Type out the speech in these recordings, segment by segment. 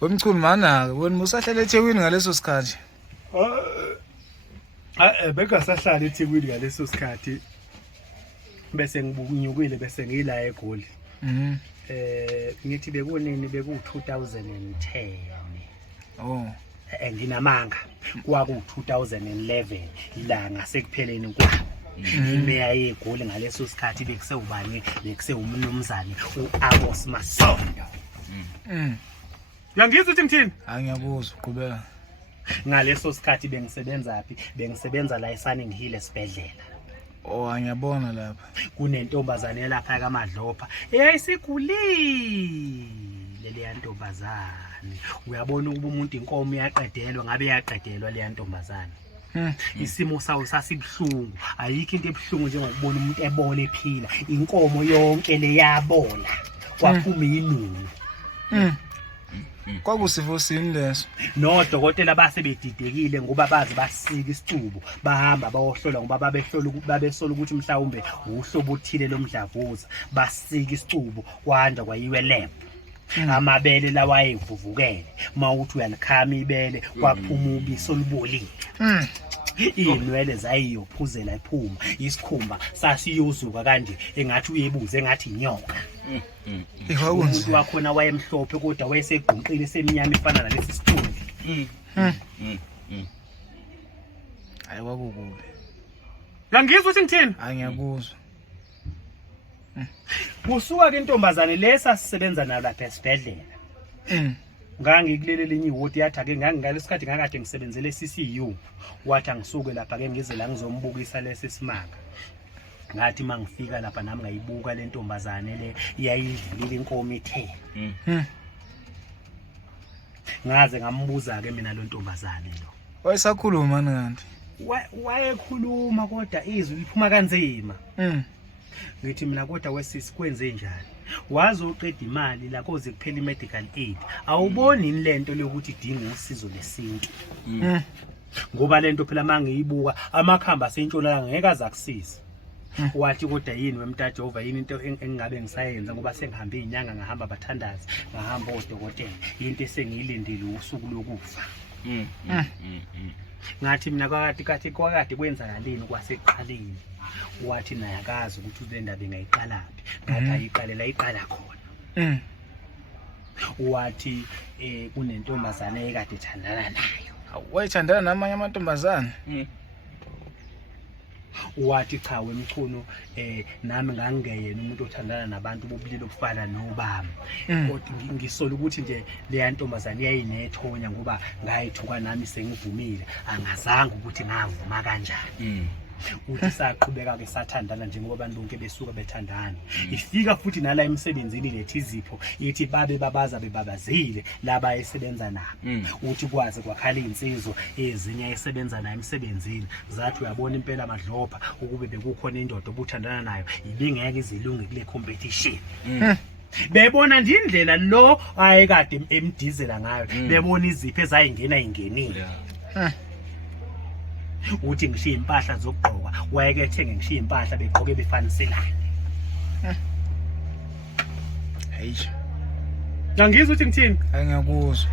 Wemchunu mana wena musahlala eThekwini ngaleso sikhathi. Bengasahlala eThekwini ngaleso sikhathi. Bese ngibunyukile bese ngila eGoli. Ngithi bekunini beku 2010. Oh. Nginamanga kwaku 2011 la ngasekupheleni kwawo. Imeya yeGoli ngaleso sikhathi bekusewubani bekusewumnumzane uAbos Masondo. Yangizwa uthi ngithini? Angiyakuzwa uqhubeka. Ngaleso sikhathi bengisebenza la eSunning Hill esibhedlela. Oh angiyabona lapha. Kunentombazane lapha kaMadlopha eyayisigulile leya ntombazane. Uyabona ukuba umuntu inkomo yaqedelwa ngabe yaqedelwa leya ntombazane. Isimo sawo sasibhlungu ayikho into ebhlungu njengokubona umuntu ebola ephila inkomo yonke leyabola kwaphuma inunu. Kwakusifo sini leso? Nodokotela basebedidekile ngoba bazi basika isicubu bahamba bayohlola ngoba babesola ukuthi mhlawumbe uhlobo uthile lomdlavuza basika isicubu kwanda kwayiwe lab. Amabele lawa ayevuvukele mawuthi uyalikhama ibele kwaphuma ubisi olubolile. Inwele zayiyophuzela iphuma isikhumba sasiyozuka kanje engathi uyebuze engathi inyoka. Umuntu wakhona wayemhlophe kodwa wayesegqunqile semnyama efana nalesi sithunzi. Hayi kwakukubi. Ngangizwa ukuthi ngithini? Angiyakuzwa. Kusuka ke intombazane lesa sisebenza nayo lapha esibhedlela. Ngangikulele linye iwodi yathi ake ngalesikhathi ngakade ngisebenzele CCU wathi angisuke lapha ke ngize la ngizombukisa lesi simanga. Ngathi mangifika lapha nami ngayibuka le ntombazane le iyayidlulile inkomo ithe. Ngaze ngambuza ke mina lo ntombazane lo. Wayesakhuluma kanti? Wayekhuluma kodwa izwi liphuma kanzima. Ngithi mina kodwa wesisi kwenze njani? Wazoqeda imali la koze kuphela imedical aid. Awuboni ini lento lokuthi idinga usizo lesintu. Ngoba lento phela mangiyibuka amakhamba asentshonalanga ngeke azakusiza. Wathi kodwa yini wemtajova yini into engingabe ngisayenza ngoba sengihambe inyanga ngahamba abathandazi ngahamba odokotela into esengiyilindile usuku lokufa. Ngathi mina kwakade kwenzakalini kwaseqaleni. Wathi naye akazi ukuthi le ndaba engayiqalaphi ngathi ayiqalela iqala khona. Wathi kunentombazane ekade ethandana nayo. Wayethandana namanye amantombazane? Wathi cha wemchunu nami ngangeyena umuntu othandana nabantu bobulili obufana nobami. Kodwa ngisola ukuthi nje le ntombazane yayinethonya ngoba ngayithuka nami sengivumile angazange ukuthi ngavuma kanjani. Uthi saqhubeka ke sathandana njengoba abantu bonke besuka bethandana. Ifika futhi nala emsebenzini lethi izipho ithi babe babaza bebabazile laba esebenza nabo. Uthi kwaze kwakhala insizwa ezinye esebenza nayo emsebenzini zathi uyabona impela Madlopha ukube bekukhona indoda obuthandana nayo ibingeke izilunge kule competition. Bebona nje indlela lo ayekade emdizela ngayo bebona izipho ezayingena ingenile. Uthi ngishiya impahla zokugqoka wayekethe ngishiya impahla begqoke befaniselana. Hey. Ngangizwa ukuthi ngithini? Angiyakuzwa.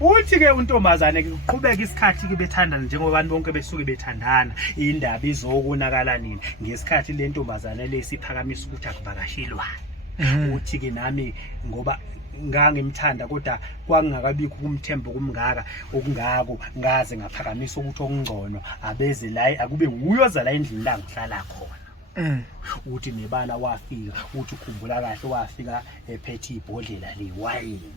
Uthi ke untombazane kuqhubeka isikhathi ke bethandana njengoba abantu bonke besuke bethandana indaba izokunakala nini ngesikhathi le ntombazane lesiphakamisa ukuthi akuvakashilwane. Uthi ke nami ngoba ngangimthanda kodwa kwangakabikho kumthemba kumngaka okungako ngaze ngaphakamisa ukuthi okungcono abeze la akube nguyoza la endlini la ngihlala khona. Uthi nebala wafika uthi ukhumbula kahle wafika ephethe ibhodlela lewayini.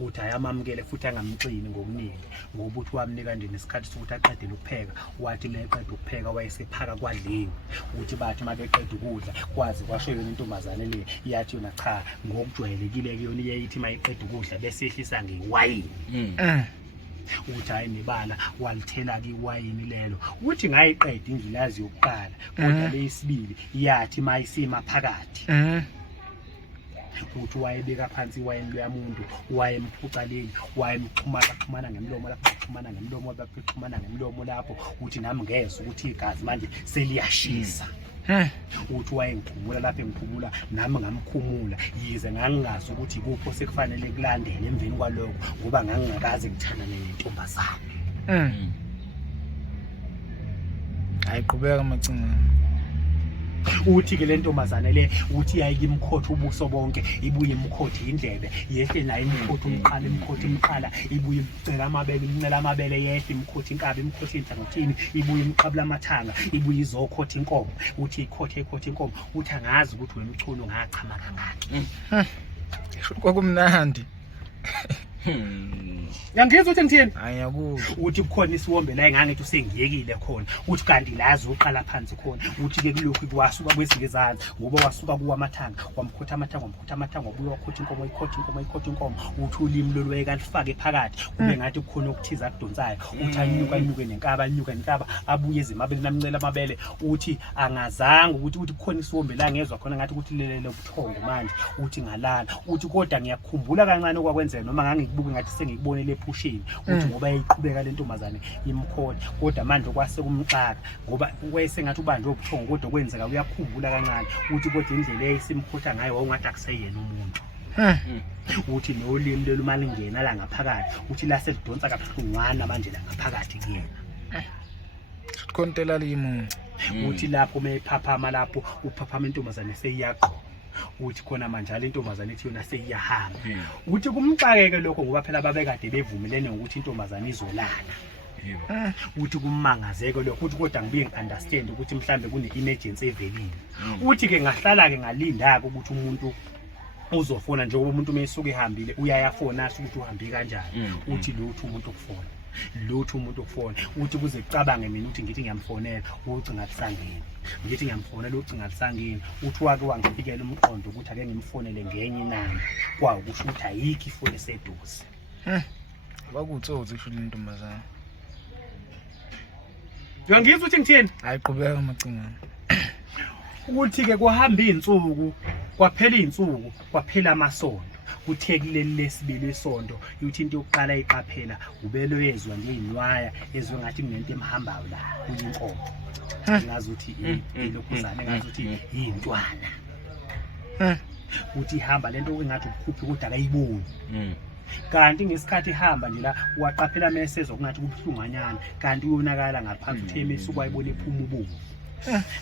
Uthi ayamamukele futhi angamxini ngokuningi ngoba uthi wamnika nje nesikhathi sokuthi aqedele ukupheka. Wathi meqeda ukupheka wayesephaka kwadleni. Uthi bathi mabeqeda ukudla kwazi kwasho yona intombazane le yathi yona cha ngokujwayelekile ke yona iyayithi mayiqeda ukudla bese ehlisa ngewayini. Uthi hayi nebala walithela ke iwayini lelo. Uthi ngayiqeda ingilazi yokuqala kodwa leyisibili yathi mayisima phakathi. Uthi wayebeka phansi iwayini loyamuntu wayemphuca leli wayemxhumana ngemlomo lapho exhumana ngemlomo lapho exhumana ngemlomo lapho uthi nami ngezwe ukuthi igazi manje seliyashisa. uthi wayengikhumula lapha engikhumula nami ngamkhumula yize ngangingazi ukuthi ikuphi osekufanele kulandele emveni kwalokho ngoba ngangingakaze ngithandane nentombazane. Ayiqhubeka macingana. Uthi ke le ntombazane le uthi yayike imkhotha ubuso bonke ibuye imkhotha indlebe yehle nayo imkhotha imqala ibuye imcela amabele yehle imkhotha inkabi imkhotha inhlangothini ibuye imqabula amathanga ibuye izokhotha inkomo uthi ikhotha inkomo uthi angazi ukuthi wemchulo ngachama kangaki. Kwakumnandi. Yangizwa ukuthi ngithini? Ayakuzwa. Uthi kukhona isiwombe la engangithi usengiyekile khona uthi kanti lazi uqala phansi khona uthi ke kulokhu kwasuka kwesingezansi ngoba wasuka kuwa amathanga wamkhotha amathanga wabuye wakhotha inkomo uthi ulimi lolweka lifake phakathi kube ngathi kukhona okuthiza akudonsayo uthi anyuke nenkaba abuye ezimabele namncela amabele uthi angazange uthi kukhona isiwombe la ngezwe khona ngathi ukuthi lelele ubuthongo manje uthi ngalala uthi kodwa ngiyakukhumbula kancane okwakwenzeka noma ngangikubuke ngathi sengikubonele ephushini uthi ngoba yayiqhubeka le ntombazane imkhotha kodwa manje kwase kumxaka ngoba wayesengathi ubanje obuthongo kodwa kwenzeka uyakhumbula kancane uthi kodwa indlela eyisimkhotha ngayo wawungathi akuseyena umuntu. Uthi nolimi lelo mali ngena la ngaphakathi uthi la selidonsa kabuhlungwana manje la ngaphakathi kuyena Sikhontela limu. uthi lapho mephaphama lapho uphaphama intombazane seyiyaqo uthi khona manje le ntombazane ethi yona seyiyahamba uthi kumxakeke lokho ngoba phela babekade bevumelene ukuthi intombazane izolala. Uthi kummangazeke lokho uthi kodwa ngibe ngiunderstand ukuthi mhlambe kune emergency evelile. Uthi ke ngahlala ke ngalinda ukuthi umuntu uzofona njengoba umuntu mesuka ehambile uyayafona ukuthi uhambe kanjani. Uthi lutho umuntu ukufona uthi kuze kucabange mina uthi ngithi ngiyamfonela ucinga kusangeni ngithi ngiyamfonela ucinga kusangeni uthi wake wangifikela umqondo ukuthi ake ngimfonele ngenye inamba kwawo kusho ukuthi ayikho ifone seduze. Kwakutsotsi kusho lentombazane. Uyangizwa ukuthi ngithini? Ayiqhubeka macingana. Uthi ke kuhamba izinsuku kwaphela izinsuku kwaphela amasonto kuthekile lesibili isonto uthi into yokuqala iqaphela ubelwezwa nje inwaya ezwe ngathi kunento emhambayo la kuyinkomo ngazi ukuthi ilokhuzane ngazi ukuthi yintwana. Uthi ihamba lento engathi ukukhuphi kodwa akayiboni. Kanti ngesikhathi ihamba nje la waqaphela mesezwe kungathi kubuhlunganyana kanti uyonakala ngaphansi utheme suka ayibona ephuma ububu.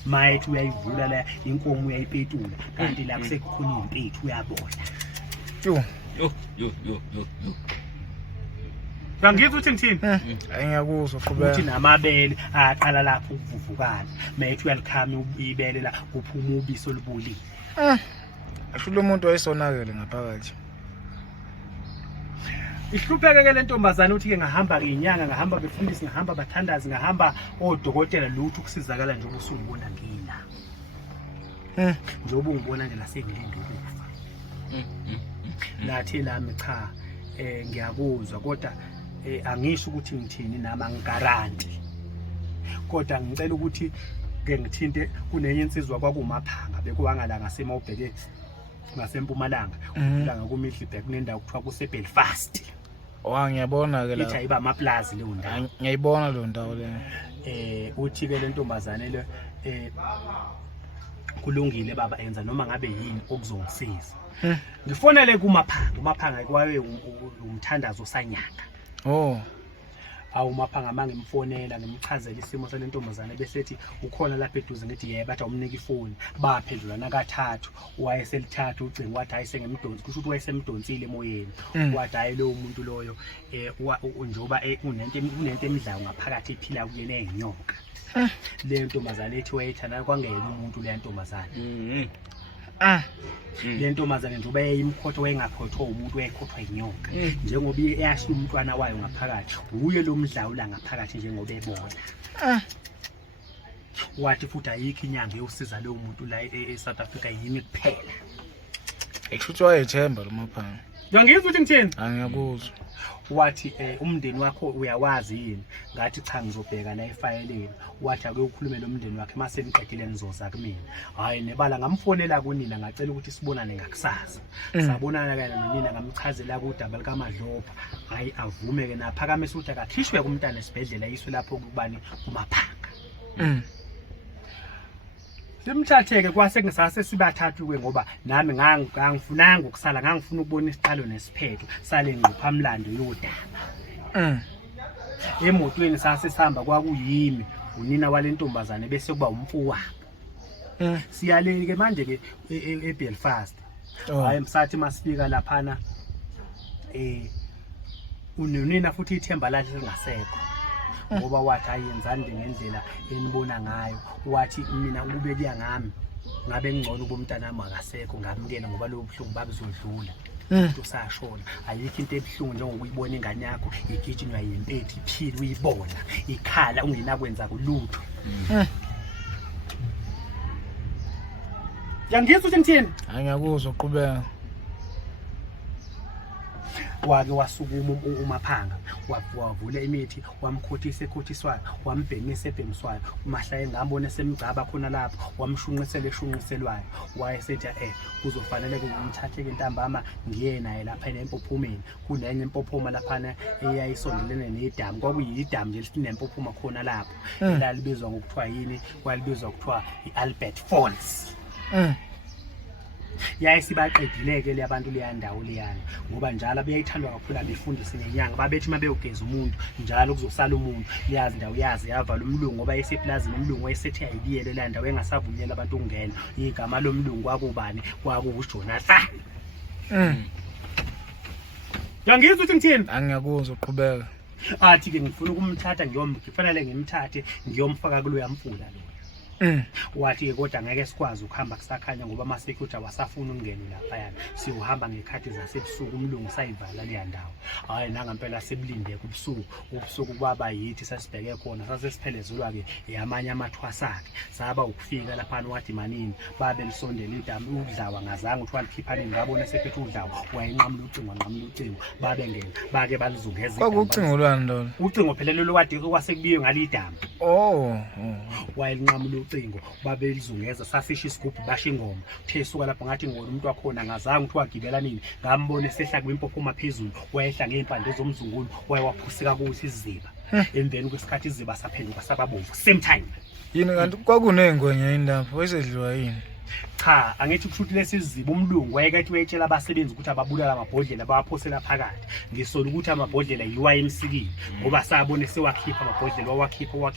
Mayethi uyayivula la inkomo uyayipetula kanti la kusekukhona impethu uyabola. Yo. Ngangizwa ukuthi ngithini? Ayingakuzwa qhubeka. Uthi namabele aqala lapho ukuvuvukala mayethi uyalikhama ibele la kuphuma ubiso olubulile. Asho lo muntu wayesonakele ngaphakathi. Ihlupheke ke le ntombazane uthi ke ngahamba inyanga ngahamba befundisi ngahamba bathandazi ngahamba odokotela lutho ukusizakala nje ubusungibona ngina. Njengoba ungibona nje la sengilinde ukufa. Nathi lami cha ngiyakuzwa kodwa angisho ukuthi ngithini nami angigaranti. Kodwa ngicela ukuthi ke ngithinte kunenye insizwa kwakumaphanga bekuwangala ngasema ubheke ngasempumalanga uphila ngakuMiddelburg nendawo kuthiwa kuseBelfast. Ngiyabona ke la. Ithi ayiba amaplaza leyo ndawo. Ngiyayibona lo ndawo le. Uthi ke le ntombazane le kulungile baba enza noma ngabe yini okuzongisiza. Ngifonele umaphanga kwawe umthandazo osanyanga. Awumaphanga mangimfonela ngimchazela isimo selentombazane bese ethi ukhona lapha eduze ngithi yebo bathi awumnika ifoni baphendula nakathathu wayeselithathu ucingo wathi ayisengemdonsi kusho ukuthi wayesemdonsile emoyeni wathi hayi lo muntu loyo njoba unento emidlayo ngaphakathi ephila kuyena eyinyoka. Le ntombazane ethi wayethana kwangena umuntu le ntombazane. Le ntombazane njoba yayimkhotho wayengakhothwa umuntu wayekhothwa inyoka njengoba eyashiya umntwana wayo ngaphakathi uye lo mdlawu la ngaphakathi njengoba ebona. Wathi futhi ayikho inyanga yosiza lo muntu la eSouth Africa yimi kuphela. Ekusho wayethemba lo maphanga. Ngiyangizwa ukuthi ngithini? Angiyakuzwa. Wathi umndeni wakho uyawazi yini ngathi cha ngizobheka la efayeleni wathi ake ukhulume nomndeni wakhe mase niqedile nizoza kumina hayi nebala ngamfonela kunina ngacela ukuthi sibonane ngakusasa sabonana kana nonina ngamchazela kudaba likaMadlopha hayi avume ke naphakamisa ukuthi akakhishwe kumntana esibhedlela iswe lapho kubani kumaphanga. Simthathe-ke kwase ngisase sibathathu ke ngoba nami ngangifunanga ukusala ngangifuna ukubona isiqalo nesiphetho sale ngqophamlando yodaba. Emotweni sase sihamba kwakuyimi unina walentombazane bese kuba umfowabo. Siyaleke ke manje ke eBelfast. Hayi msathi masifika laphana unina futhi ithemba lakhe lingasekho. Ngoba wathi ayenzani ngendlela enibona ngayo wathi mina ukube kuya ngami ngabe ngcono bomntanami akasekho ngamkela ngoba lo buhlungu babuzodlula umuntu usashona ayikho into ebuhlungu njengokuyibona ingane yakho igijinywa yimpethu iphila uyibona ikhala ungenakwenza kulutho. Yangizwa ukuthi ngithini? Angiyakuzwa uqhubeka. Wake wasukuma uMaphanga wavula imithi wamkhothisa ekhothiswayo wambhemisa ebhemiswayo uMahlaye ngambona esemgcaba khona lapho wamshunqisela eshunqiselwayo wayesethi kuzofanele ke ngimthathe ke ntambama ngiye naye lapha empophumeni kunenye impophoma lapha eyayisondelene nedamu kwakuyidamu nje linempophoma khona lapho elalibizwa ngokuthiwa yini kwalibizwa kuthiwa iAlbert Falls. Yayisibaqedileke le abantu le yandawo leyana ngoba njalo abeyayithandwa kakhulu abefundisi nenyanga babethi mabeyogeza umuntu njalo kuzosala umuntu liyazi indawo yazi yavala umlungu ngoba eseplazini umlungu wayesethi ayibiyele le ndawo engasavunyela abantu ukungena igama lomlungu kwakubani kwakuJonathan. Yangizwa ukuthi ngithini? Angiyakuzwa uqhubeka. Athi ke ngifuna ukumthatha ngifanele ngimthathe ngiyomfaka kulo yamfula lo. Wathi kodwa ngeke sikwazi ukuhamba kusakhanya ngoba ama-security awasafuna ukungena lapha yana siyohamba ngekhathi zasebusuku umlungu sayivala le ndawo. Hayi nangempela sebulinde ubusuku kwaba yithi sasibheke khona sasesiphelezelwa ke amanye amathwasa akhe saba ukufika lapha wathi manini babe lisondela idamu udlawa ngazange uthi walikhiphanini ngabona sephethe udlawa wayenqamula ucingo babe ngena bake balizungeza kwakucingo lwani lolo ucingo phela lelo kade kwasekubiwe ngale idamu wayelinqamula ucingo babelizungeza sasisho isigubhu basho ingoma uthe suka lapho ngathi ngona umuntu wakhona ngazange uthi wagibela nini ngambona esehla kwimpophoma phezulu wayehla ngempande zomzungulo wayewaphusika kuthi iziba emveni kwesikhathi iziba saphenduka sababomvu same time yini kanti kwakunengwenye indaba wayesedliwa yini cha angithi kushuthi lesiziba umlungu wayekathi wayetshela abasebenzi ukuthi ababulala amabhodlela bawaphosela phakathi ngisola ukuthi amabhodlela yiwa emsikini ngoba sabone sewakhipha amabhodlela wakhipha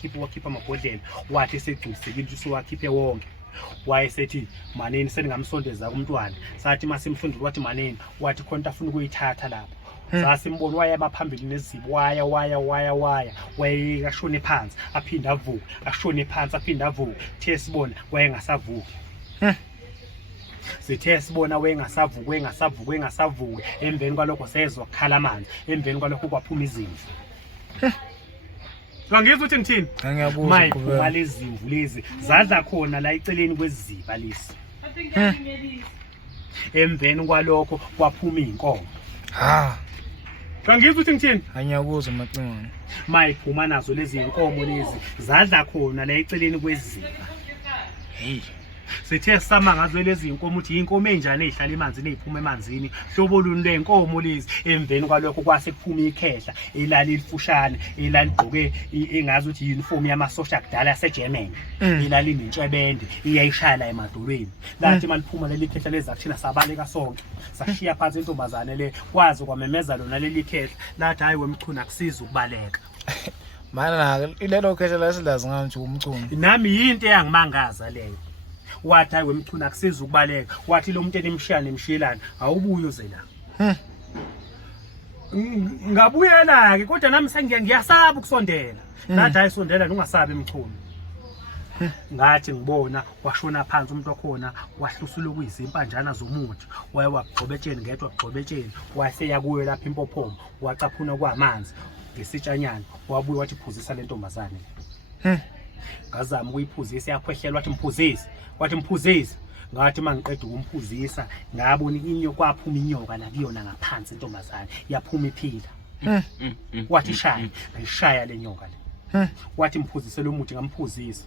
amabhodlela wathi segculisekile ukuthi sewakhiphe wonke wayesethi maneni seningamsondeza umntwana sathi masimfundile wathi maneni wathi khona afuna ukuyithatha lapho sasimbona wayema phambili nezibo wayekashone phansi aphinda avuke ashone phansi aphinda avuke the sibona wayengasavuki sithe sibona wengasavuki emveni kwalokho sezwa kukhala amanzi emveni kwalokho kwaphuma izimvu ngangizwa ukuthi ngithini angiyabuzwa ukuba lezi zimvu lezi zadla khona la eceleni kweziba lesi emveni kwalokho kwaphuma inkomo ngangizwa ukuthi ngithini angiyakuzwa macingwane mayiphuma nazo lezi inkomo lezi zadla khona la eceleni kweziba sithe sama ngazo lezi inkomo uthi inkomo enjani ezihlala emanzini eziphuma emanzini hlobo luni lenkomo lezi emveni kwalokho kwase kuphuma ikhehla elali lifushane elaligqoke engazi ukuthi uniform yamasosha akudala yaseGermany elali nentshebende iyayishaya la emadolweni lathi maliphuma leli khehla lezakuthina sabaleka sonke sashiya phansi intombazane le kwazi kwamemeza lona leli khehla lathi hayi wemchuna akusiza ukubaleka mana ilelo khehla lasilazi ngamthi umchunu nami yinto eyangimangaza leyo wathi hayi wemchuna akusiza ukubaleka wathi lo muntu enemshiyane emshiyelana awubuye uze la ngabuyela ke kodwa nami ngiyasaba ukusondela nathi ayisondela ungasabi emchunu ngathi ngibona washona phansi umuntu wakhona wahlusula kuyizimpanjana zomuthi wayewagqobetsheni ngedwa wagqobetsheni waseya kuyo lapha impophoma wacaphuna kwamanzi ngesitshanyana wabuye wathi phuzisa le ntombazane ngazama ukuyiphuzisa yakhwehlelwa wathi mphuzise ngathi mangiqeda ukumphuzisa ngabona inyo kwaphuma inyoka la kuyona ngaphansi intombazane yaphuma iphila wathi shaya le nyoka le wathi mphuzise lo muthi ngamphuzisa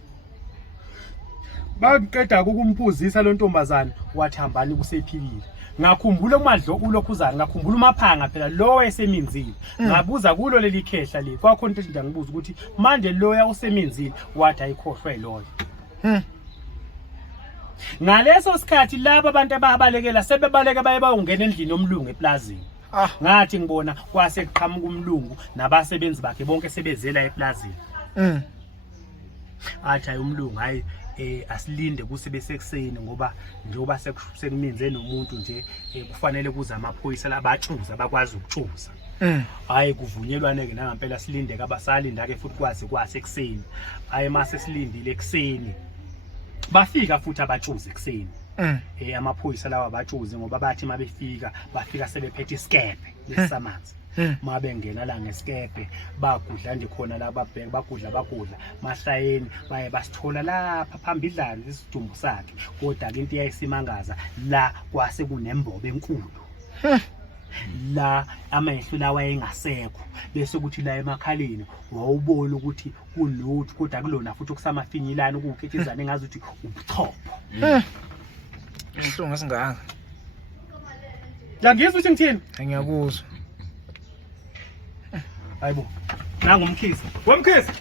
baqiqeda ukumphuzisa lo ntombazane wathi hambani kusephilile ngakhumbula umadlo ulokhuzana ngakhumbula uMaphanga phela lo eseminzile ngabuza kulo leli khehla le kwakhona into nje ngibuza ukuthi manje loya useminzile wathi ayikhohlwe loyo Ngaleso sikhathi laba abantu ababalekela sebebaleka baye bayongena endlini yomlungu eplazini. Ngathi ngibona kwase kuqhamuka umlungu nabasebenzi bakhe bonke sebezela eplazini. Athi hayi umlungu hayi asilinde kuse besekuseni ngoba njengoba sekuminze nomuntu nje kufanele kuze amaphoyisa labatshuza abakwazi ukutshuza. Hayi kuvunyelwane ke nangampela silinde kabasalinda ke futhi kwase ekseni. Hayi mase silindile ekseni. Bafika futhi abatshuzi ekseni. Amaphoyisa lawa abatshuzi ngoba bathi mabefika bafika sebephethe isikepe lesamanzi. Mabengena la ngesikepe bagudla nje khona la babheka bagudla mahlayeni baye basithola lapha phambidlana isidumbu sakhe kodwa ke into eyayisimangaza la kwase kunembobo enkulu. La amehlo lawa engasekho bese kuthi la emakhaleni wawubona ukuthi kunothu kodwa kulona futhi okusamafinyilana ukukethezana engazi ukuthi ubuchopho. Ihlungu esingaka. La ngizwe ukuthi ngithini? Ngiyakuzwa. Hayibo. Nangu umkhisi. Womkhisi.